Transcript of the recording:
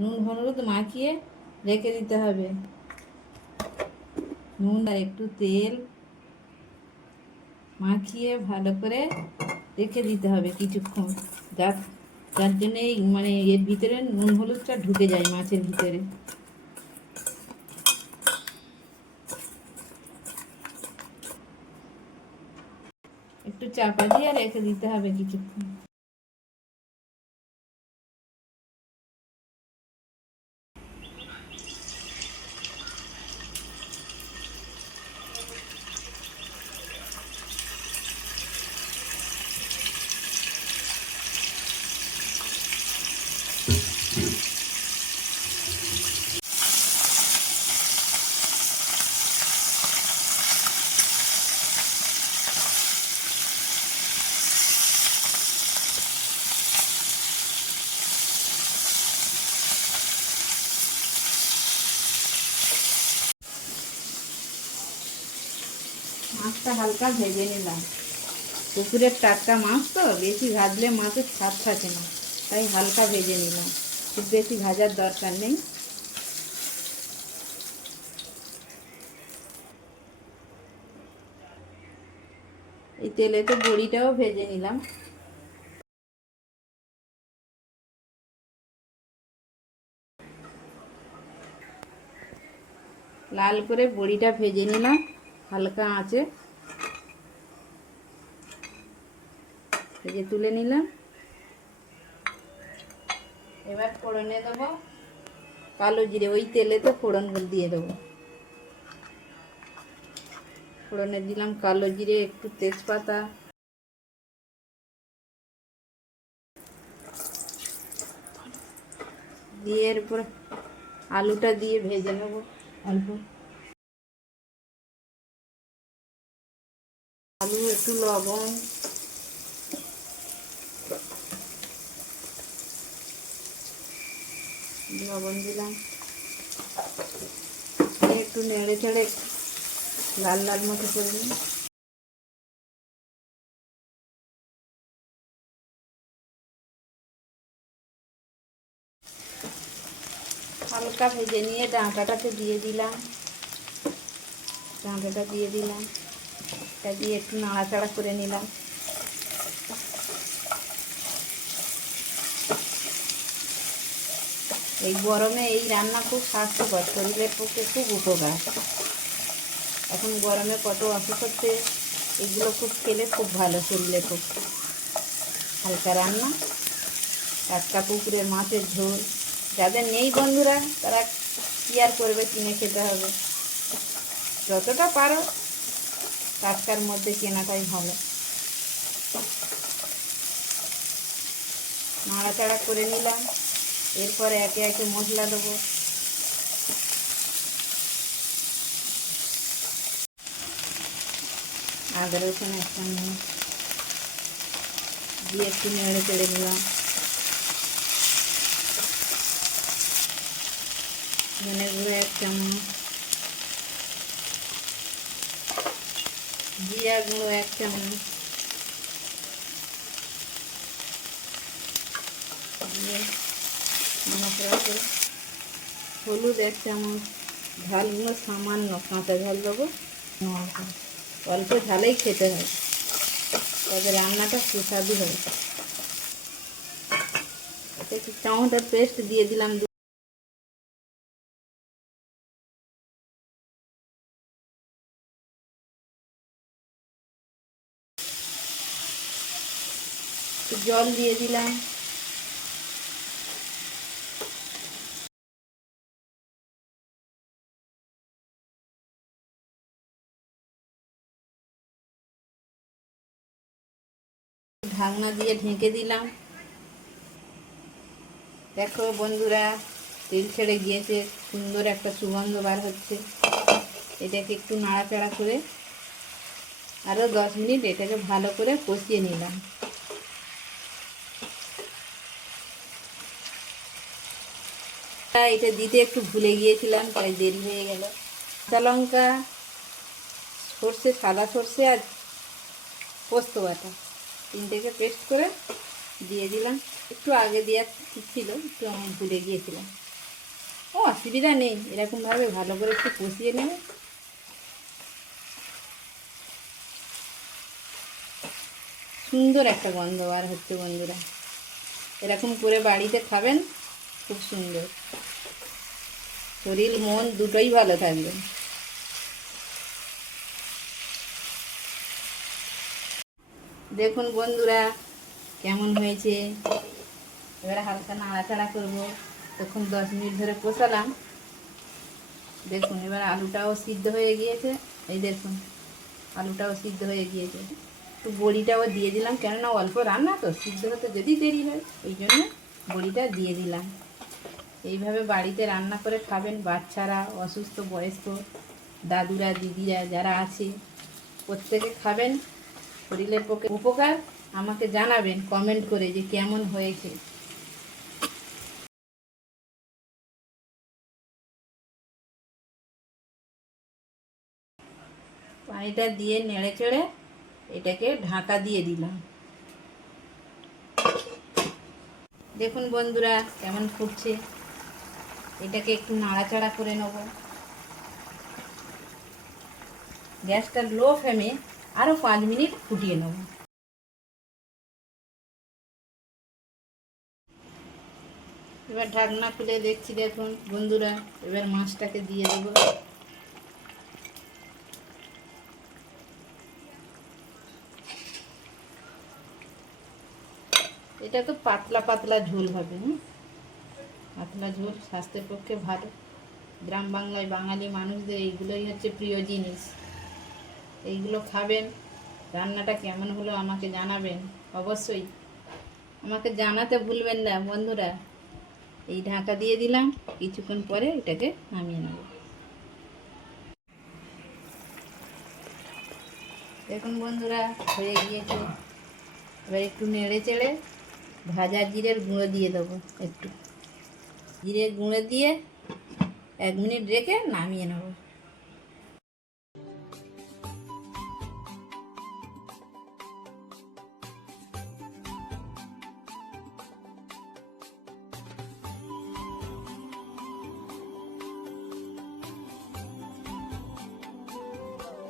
নুন হলুদ মাখিয়ে রেখে দিতে হবে। নুন আর একটু তেল মাখিয়ে ভালো করে রেখে দিতে হবে কিছুক্ষণ। যার যার জন্যে মানে এর ভিতরে নুন হলুদটা ঢুকে যায় মাছের ভিতরে। একটু চাপা দিয়ে রেখে দিতে হবে কিছুক্ষণ। মাছটা হালকা ভেজে নিলাম। পুকুরের টাটকা মাছ তো, বেশি ভাজলে মাছের স্বাদ থাকে না, তাই হালকা ভেজে নিলাম। খুব বেশি ভাজার দরকার নেই। এই তেলেতে বড়িটাও ভেজে নিলাম। লাল করে বড়িটা ভেজে নিলাম। হালকা আঁচে। ভেজে তুলে নিলাম। এবার ফোড়নে দেবো কালো জিরে, ওই তেলেতে ফোড়ন দিয়ে দেবো। ফোড়নে দিলাম কালো জিরে, একটু তেজপাতা। দিয়ে এরপর আলুটা দিয়ে ভেজে নেব। অল্প। আলু, একটু লবণ। লবণ দিলাম। একটু নেড়ে চেড়ে লাল লাল মতো করে নিই। হালকা ভেজে নিয়ে ডাঁটাটাকে দিয়ে দিলাম। ডাঁটাটা দিয়ে দিলাম। এটা দিয়ে একটু নাড়াচাড়া করে নিলাম এই গরমে এই রান্না খুব স্বাস্থ্যকর শরীরের পক্ষে খুব উপকার এখন গরমে কত অসুখ হচ্ছে এগুলো খুব খেলে খুব ভালো শরীরের পক্ষে হালকা রান্না টাটকা পুকুরের মাছের ঝোল যাদের নেই বন্ধুরা তারা কি আর করবে কিনে খেতে হবে যতটা পারো টাটকার মধ্যে কেনাটাই ভালো। নাড়াচাড়া করে নিলাম, এরপরে একে একে মশলা দেবো। আদা, রসুন এক চামচ দিয়ে একটু নেড়ে চেড়ে নিলাম। ধনে গুঁড়ো এক চামচ। জিরা গুঁড়ো এক চামচ। হলুদ এক চামচ, ঝালগুলো সামান্য কাঁচা ঝাল দেবো। অল্প ঝালেই খেতে হয় তবে রান্নাটা সুস্বাদু হয় একটু পেস্ট দিয়ে দিলাম জল দিয়ে দিলাম। ঢাকনা দিয়ে ঢেকে দিলাম। দেখো বন্ধুরা, তেল ছেড়ে গিয়েছে, সুন্দর একটা সুগন্ধ বার হচ্ছে। এটাকে একটু নাড়াচাড়া করে আরও দশ মিনিট এটাকে ভালো করে কষিয়ে নিলাম। এটা দিতে একটু ভুলে গিয়েছিলাম তাই দেরি হয়ে গেল। কাঁচা লঙ্কা, সর্ষে, সাদা সর্ষে আর পোস্ত বাটা, তিনটেকে পেস্ট করে দিয়ে দিলাম। একটু আগে দেওয়া ঠিক ছিল, একটু আমি ভুলে গিয়েছিলাম। ও, অসুবিধা নেই, এরকমভাবে ভালো করে একটু কষিয়ে নেবে। সুন্দর একটা গন্ধ, আর হচ্ছে বন্ধুরা। এরকম করে বাড়িতে খাবেন, খুব সুন্দর। শরীর, মন দুটোই ভালো থাকবে। দেখুন বন্ধুরা, কেমন হয়েছে? এবার হালকা নাড়াচাড়া করব। তখন দশ মিনিট ধরে কষালাম। দেখুন, এবার আলুটাও সিদ্ধ হয়ে গিয়েছে। এই দেখুন, আলুটাও সিদ্ধ হয়ে গিয়েছে। একটু বড়িটাও দিয়ে দিলাম। কেননা অল্প রান্না তো, সিদ্ধ হতে যদি দেরি হয় ওই জন্য বড়িটা দিয়ে দিলাম। এইভাবে বাড়িতে রান্না করে খাবেন বাচ্চারা, অসুস্থ, বয়স্ক, দাদুরা, দিদিরা যারা আছে, প্রত্যেকে খাবেন। শরীরের পক্ষে উপকার। আমাকে জানাবেন কমেন্ট করে যে কেমন হয়েছে। পানিটা দিয়ে নেড়ে চেড়ে এটাকে ঢাকা দিয়ে দিলাম। দেখুন বন্ধুরা, কেমন ফুটছে। এটাকে একটু নাড়াচাড়া করে নেব। গ্যাসটা লো ফ্লেমে আরও পাঁচ মিনিট ফুটিয়ে নেব। এবার ঢাকনা খুলে দেখছি, দেখুন বন্ধুরা, এবার মাছটাকে দিয়ে দেবো। এটা তো পাতলা পাতলা ঝোল হবে, হুম? পাতলা ঝোল স্বাস্থ্যের পক্ষে ভালো। গ্রাম বাংলায় বাঙালি মানুষদের এইগুলোই হচ্ছে প্রিয় জিনিস। এইগুলো খাবেন, রান্নাটা কেমন হলো আমাকে জানাবেন, অবশ্যই। আমাকে জানাতে ভুলবেন না বন্ধুরা। এই ঢাকা দিয়ে দিলাম, কিছুক্ষণ পরে এটাকে নামিয়ে নেব। দেখুন বন্ধুরা, হয়ে গিয়েছে। এবার একটু নেড়ে চেড়ে ভাজা জিরের গুঁড়ো দিয়ে দেবো একটু। জিরে গুঁড়ো দিয়ে এক মিনিট রেখে নামিয়ে নেব।